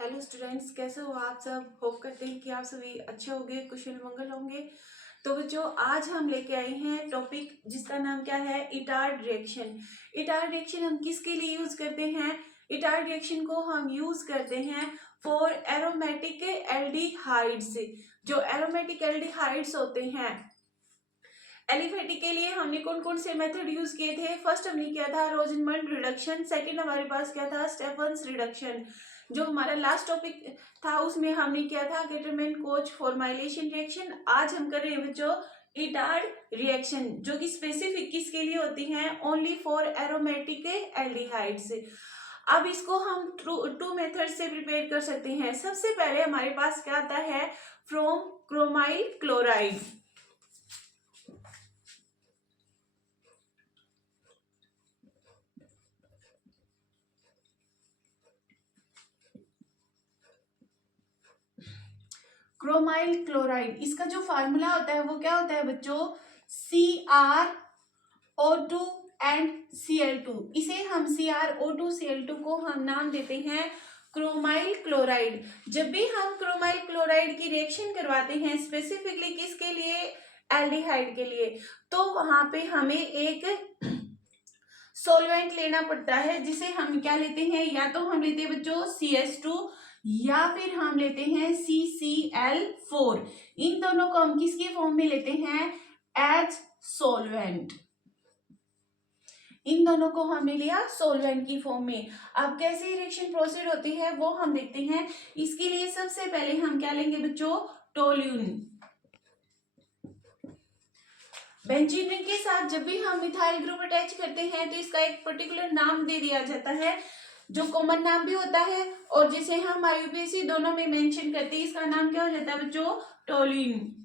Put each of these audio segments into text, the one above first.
Hello students, कैसे हो आप सब। होप करते हैं कि आप सभी अच्छे होंगे, कुशल मंगल होंगे। तो बच्चों, आज हम लेके आए हैं टॉपिक जिसका नाम क्या है, इटार्ड रिएक्शन। इटार्ड रिएक्शन हम किसके लिए यूज करते हैं? इटार्ड रिएक्शन को हम यूज करते हैं फॉर एरोमेटिक एल्डिहाइड्स। जो एरोमेटिक एल्डिहाइड्स होते हैं, एलिफेटिक के लिए हमने कौन कौन से मेथड यूज किए थे? फर्स्ट हमने किया था रोजनमंड रिडक्शन, सेकंड हमारे पास क्या था, स्टेफन्स रिडक्शन। जो हमारा लास्ट टॉपिक था उसमें हमने किया था केटरमैन कोच फॉर्माइलेशन रिएक्शन। आज हम कर रहे हैं बच्चों इटार्ड रिएक्शन, जो कि स्पेसिफिक किसके लिए होती हैं? Only for aromatic aldehydes. अब इसको हम टू मेथड से प्रिपेयर कर सकते हैं। सबसे पहले हमारे पास क्या आता है, from chromyl chloride. Chromyl chloride, इसका जो फार्मूला होता है वो क्या होता है बच्चों? CrO2 and Cl2। इसे हम CrO2 Cl2 को हम नाम देते हैं क्रोमाइल क्लोराइड। जब भी हम क्रोमाइल क्लोराइड की रिएक्शन करवाते हैं स्पेसिफिकली किसके लिए? एल्डिहाइड के लिए, तो वहां पे हमें एक सॉल्वेंट लेना पड़ता है, जिसे हम क्या लेते हैं? या तो हम लेते हैं बच्चों CS2 या फिर हम लेते हैं CCl4। इन दोनों को हम किसके फॉर्म में लेते हैं? As solvent. इन दोनों को हमने लिया सॉल्वेंट की फॉर्म में। अब कैसे रिएक्शन प्रोसीड होती है वो हम देखते हैं। इसके लिए सबसे पहले हम क्या लेंगे बच्चों? टोल्यून। बेंजीन रिंग के साथ जब भी हम मिथाइल ग्रुप अटैच करते हैं तो इसका एक पर्टिकुलर नाम दे दिया जाता है, जो कॉमन नाम भी होता है और जिसे हम IUPAC दोनों में मेंशन करते हैं। इसका नाम क्या हो जाता है बच्चों? टोलिन।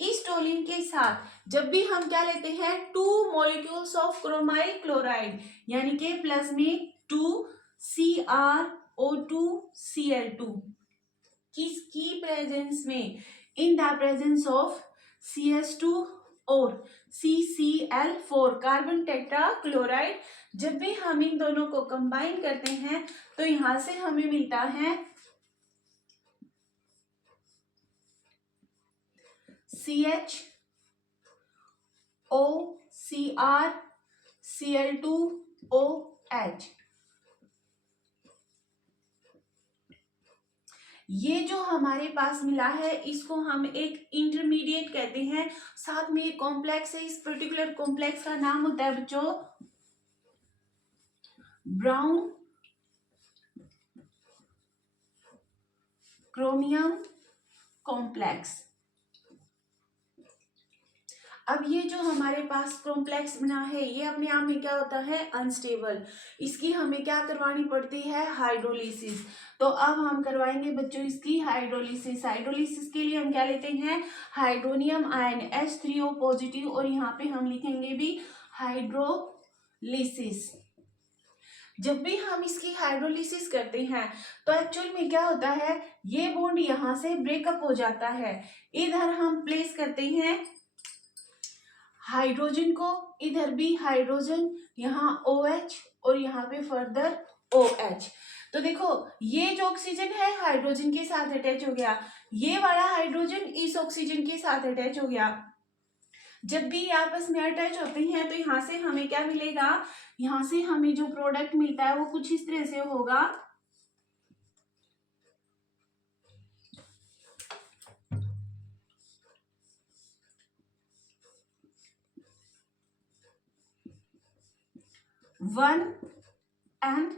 इस टोलिन के साथ जब भी हम क्या लेते हैं, 2 मॉलिक्यूल्स ऑफ क्रोमाइल क्लोराइड, यानी कि प्लस में 2 CrO2 Cl2 किसकी प्रेजेंस में? In the presence of CS2 और CCl4 कार्बन टेट्रा क्लोराइड। जब भी हम इन दोनों को कंबाइन करते हैं तो यहां से हमें मिलता है CHOCrCl2OH। ये जो हमारे पास मिला है इसको हम एक इंटरमीडिएट कहते हैं। साथ में ये कॉम्प्लेक्स है, इस पर्टिकुलर कॉम्प्लेक्स का नाम होता है बच्चों ब्राउन क्रोमियम कॉम्प्लेक्स। अब ये जो हमारे पास कॉम्प्लेक्स बना है ये अपने आप में क्या होता है? अनस्टेबल। इसकी हमें क्या करवानी पड़ती है? हाइड्रोलिसिस। तो अब हम करवाएंगे बच्चों इसकी हाइड्रोलिसिस। हाइड्रोलिसिस के लिए हम क्या लेते हैं? हाइड्रोनियम आयन H3O पॉजिटिव, और यहाँ पे हम लिखेंगे भी हाइड्रोलिसिस। जब भी हम इसकी हाइड्रोलिसिस करते हैं तो एक्चुअल में क्या होता है, ये बॉन्ड यहाँ से ब्रेकअप हो जाता है। इधर हम प्लेस करते हैं हाइड्रोजन को, इधर भी हाइड्रोजन, यहाँ OH और यहाँ पे फर्दर OH। तो देखो ये जो ऑक्सीजन है हाइड्रोजन के साथ अटैच हो गया, ये वाला हाइड्रोजन इस ऑक्सीजन के साथ अटैच हो गया। जब भी आपस में अटैच होते हैं तो यहाँ से हमें क्या मिलेगा? यहाँ से हमें जो प्रोडक्ट मिलता है वो कुछ इस तरह से होगा। वन एंड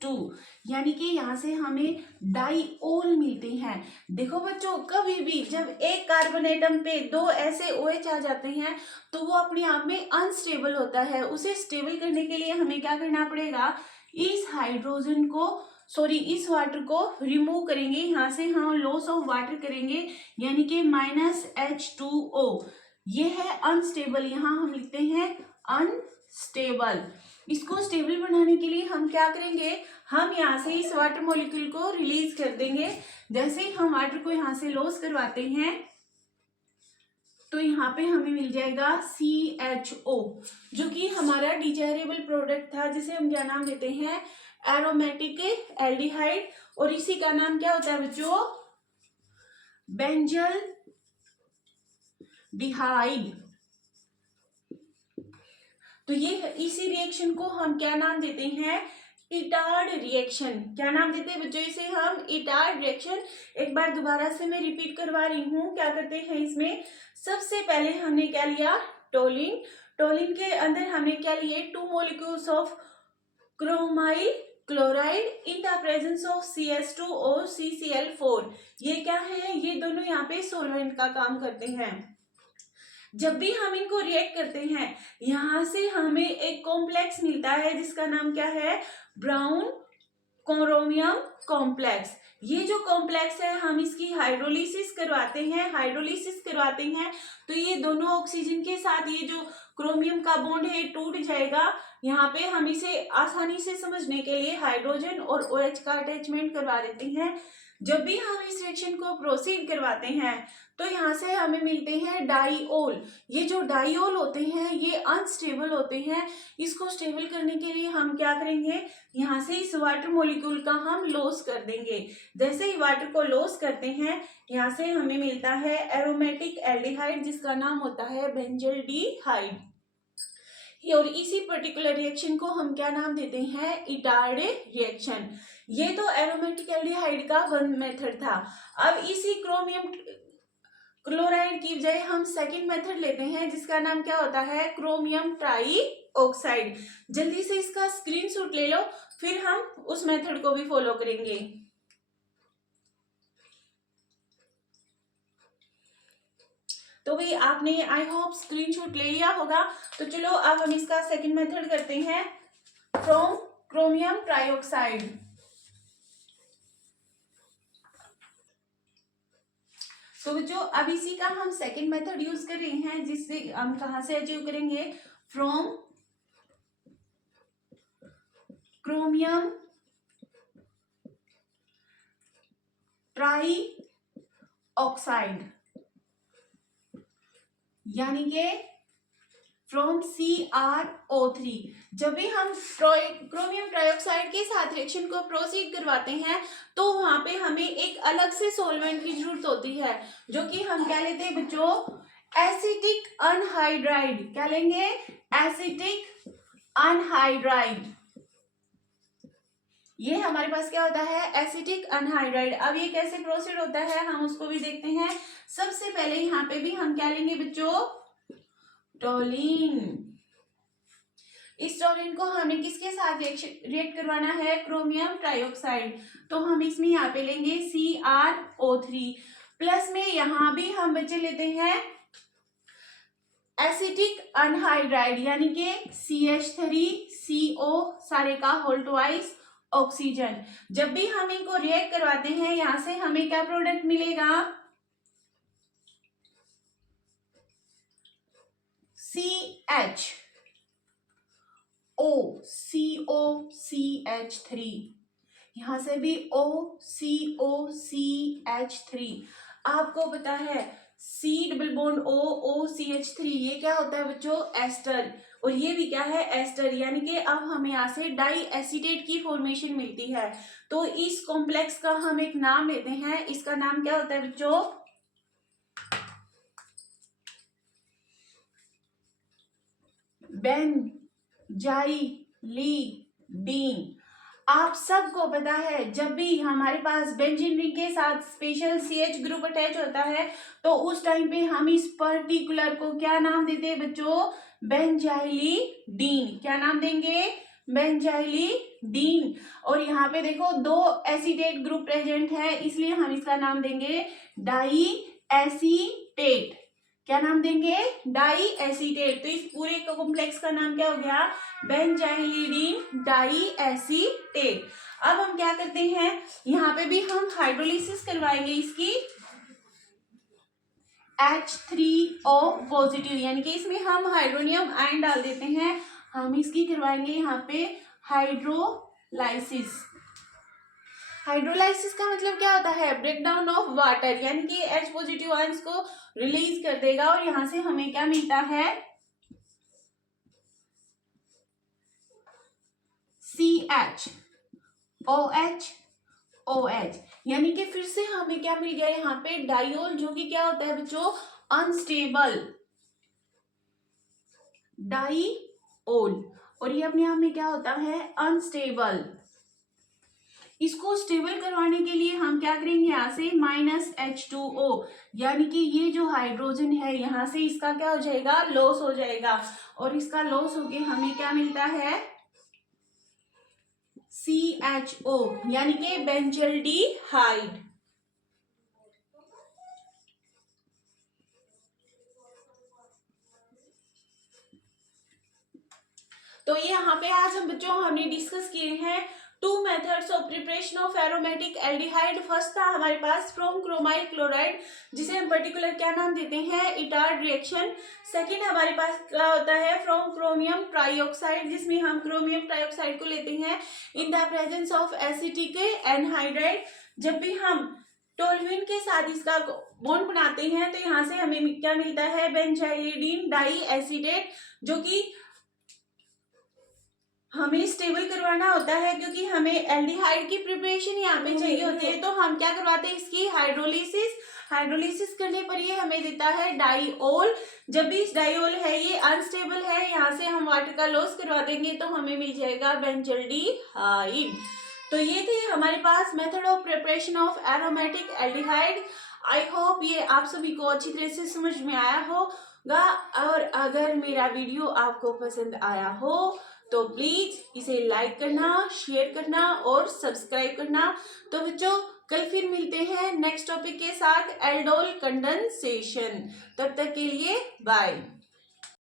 2, यानी कि यहाँ से हमें डाइओल मिलते हैं। देखो बच्चों, कभी भी जब एक कार्बन एटम पे 2 ऐसे OH आ जाते हैं तो वो अपने आप में अनस्टेबल होता है। उसे स्टेबल करने के लिए हमें क्या करना पड़ेगा? इस हाइड्रोजन को इस वाटर को रिमूव करेंगे। यहाँ से हम लॉस ऑफ वाटर करेंगे, यानी कि -H2O। ये है अनस्टेबल, यहाँ हम लिखते हैं अनस्टेबल। इसको स्टेबल बनाने के लिए हम क्या करेंगे? हम यहाँ से इस वाटर मॉलिक्यूल को रिलीज कर देंगे। जैसे ही हम वाटर को यहाँ से लॉस करवाते हैं तो यहाँ पे हमें मिल जाएगा CHO, जो कि हमारा डिजायरेबल प्रोडक्ट था, जिसे हम क्या नाम देते हैं? एरोमेटिक एल्डिहाइड, और इसी का नाम क्या होता है बच्चों, बेंजल डिहाइड। तो ये इसी रिएक्शन को हम क्या नाम देते हैं, इटार्ड रिएक्शन। क्या नाम देते हैं बच्चों इसे हम, इटार्ड रिएक्शन। एक बार दोबारा से मैं रिपीट करवा रही हूँ। क्या करते हैं इसमें, सबसे पहले हमने क्या लिया, टोलिन। टोलिन के अंदर हमने क्या लिए, 2 molecules of chromyl chloride in the presence of CH2 और CCl4। ये क्या है, ये दोनों यहाँ पे सोलवेंट का काम करते हैं। जब भी हम इनको रिएक्ट करते हैं, यहां से हमें एक कॉम्प्लेक्स मिलता है जिसका नाम क्या है, ब्राउन क्रोमियम कॉम्प्लेक्स। ये जो कॉम्प्लेक्स है हम इसकी हाइड्रोलिसिस करवाते हैं, तो ये दोनों ऑक्सीजन के साथ ये जो क्रोमियम का बॉन्ड है टूट जाएगा। यहाँ पे हम इसे आसानी से समझने के लिए हाइड्रोजन और OH का अटैचमेंट करवा देते हैं। जब भी हम इस रिएक्शन को प्रोसीड करवाते हैं तो यहाँ से हमें मिलते हैं डाइओल। ये जो डाइओल होते हैं ये अनस्टेबल होते हैं। इसको स्टेबल करने के लिए हम क्या करेंगे, यहाँ से इस वाटर मॉलिक्यूल का हम लॉस कर देंगे। जैसे ही वाटर को लॉस करते हैं, यहाँ से हमें मिलता है एरोमेटिक एल्डिहाइड जिसका नाम होता है बेंजल्डिहाइड। और इसी पर्टिकुलर रिएक्शन को हम क्या नाम देते हैं, इटार्ड रिएक्शन। ये तो एरोमेटिक एल्डिहाइड का वन मेथड था। अब इसी क्रोमियम क्लोराइड की बजाय हम सेकंड मेथड लेते हैं जिसका नाम क्या होता है, क्रोमियम ट्राई ऑक्साइड। जल्दी से इसका स्क्रीनशॉट ले लो, फिर हम उस मेथड को भी फॉलो करेंगे। तो भाई आपने आई होप स्क्रीनशॉट ले लिया होगा। तो चलो अब हम इसका सेकंड मेथड करते हैं, फ्रॉम क्रोमियम ट्राइऑक्साइड। तो बच्चों अब इसी का हम सेकंड मेथड यूज कर रहे हैं, जिससे हम कहां से अचीव करेंगे, फ्रॉम क्रोमियम ट्राई ऑक्साइड, यानी के फ्रॉम CrO3। जब भी हम क्रोमियम ट्राइऑक्साइड के साथ रिएक्शन को प्रोसीड करवाते हैं तो वहां पे हमें एक अलग से सॉल्वेंट की जरूरत होती है, जो कि हम क्या लेते हैं बच्चों, एसिटिक अनहाइड्राइड। क्या लेंगे, एसिटिक अनहाइड्राइड। ये हमारे पास क्या होता है, एसिटिक अनहाइड्राइड। अब ये कैसे प्रोसीड होता है हम उसको भी देखते हैं। सबसे पहले यहाँ पे भी हम क्या लेंगे बच्चों, टोलिन। इस टोलिन को हमें किसके साथ रिएक्ट करवाना है, क्रोमियम ट्राइऑक्साइड। तो हम इसमें यहाँ पे लेंगे CrO3, प्लस में यहाँ भी हम बच्चे लेते हैं एसिटिक अनहाइड्राइड, यानी कि CH3CO सारे का होल ट्वाइस ऑक्सीजन। जब भी हम इनको रिएक्ट करवाते हैं यहां से हमें क्या प्रोडक्ट मिलेगा, CHOCOCH3, यहां से भी OCOCH3। आपको पता है C डबल बॉन्ड OCH3 ये क्या होता है बच्चों, एस्टर। और ये भी क्या है, एस्टर, यानी कि अब हमें यहाँ से डाई एसीटेट की फॉर्मेशन मिलती है। तो इस कॉम्प्लेक्स का हम एक नाम लेते हैं, इसका नाम क्या होता है बच्चों, बेंजाइलिडीन। आप सबको पता है जब भी हमारे पास बेंजीन रिंग के साथ स्पेशल CH ग्रुप अटैच होता है तो उस टाइम पे हम इस पर्टिकुलर को क्या नाम देते हैं बच्चों, बेंजाइलिडीन। क्या नाम देंगे, बेंजाइलिडीन। और यहाँ पे देखो 2 एसीटेट ग्रुप प्रेजेंट है, इसलिए हम इसका नाम देंगे डाई एसीटेट। क्या नाम देंगे, डाई एसीटेट। तो इस पूरे कॉम्प्लेक्स का नाम क्या हो गया, बेंजाइलिडीन डाई एसीटेट। अब हम क्या करते हैं, यहाँ पे भी हम हाइड्रोलिसिस करवाएंगे इसकी H3O पॉजिटिव, यानी कि इसमें हम हाइड्रोनियम आयन डाल देते हैं। हम इसकी करवाएंगे यहाँ पे हाइड्रोलाइसिस। हाइड्रोलाइसिस का मतलब क्या होता है, ब्रेकडाउन ऑफ वाटर, यानी कि H पॉजिटिव आयंस को रिलीज कर देगा और यहां से हमें क्या मिलता है, CH। OH OH, यानी कि फिर से हमें क्या मिल गया यहाँ पे डाइओल, जो कि क्या होता है बच्चों अनस्टेबल, डाइओल, और ये अपने आप में क्या होता है अनस्टेबल। इसको स्टेबल करवाने के लिए हम क्या करेंगे यहाँ से -H2O, यानी कि ये जो हाइड्रोजन है यहाँ से इसका क्या हो जाएगा लॉस हो जाएगा, और इसका लॉस होके हमें क्या मिलता है CHO, यानी कि बेंजल्डिहाइड। तो ये यहाँ पे आज हम बच्चों हमने डिस्कस किए हैं 2 methods of preparation of aromatic aldehyde. First था हमारे पास फ्रॉम क्रोमाइल क्लोराइड, जिसे हम पर्टिकुलर क्या नाम देते हैं इटार्ड रिएक्शन। सेकंड हमारे पास क्या होता है फ्रॉम क्रोमियम ट्राइऑक्साइड, जिसमें हम क्रोमियम ट्राइऑक्साइड को लेते हैं in the presence of acetic anhydride. जब भी हम टोल्यूइन के साथ इसका बॉन्ड बनाते हैं तो यहाँ से हमें क्या मिलता है बेंजाइलिडीन डाई एसिडेट, जो कि हमें स्टेबल करवाना होता है क्योंकि हमें एल्डिहाइड की प्रिपरेशन यहाँ पे चाहिए होती है। तो हम क्या करवाते हैं इसकी हाइड्रोलिसिस करने पर ये हमें देता है डाइओल। जब भी इस डाइओल है ये अनस्टेबल है, यहाँ से हम वाटर का लॉस करवा देंगे तो हमें मिल जाएगा बेंजल्डिहाइड। तो ये थे हमारे पास method of preparation of aromatic aldehyde. I hope ये आप सभी को अच्छी तरह से समझ में आया होगा, और अगर मेरा वीडियो आपको पसंद आया हो तो प्लीज इसे लाइक करना, शेयर करना और सब्सक्राइब करना। तो बच्चों कल फिर मिलते हैं नेक्स्ट टॉपिक के साथ, एल्डोल कंडेंसेशन। तब तक के लिए बाय।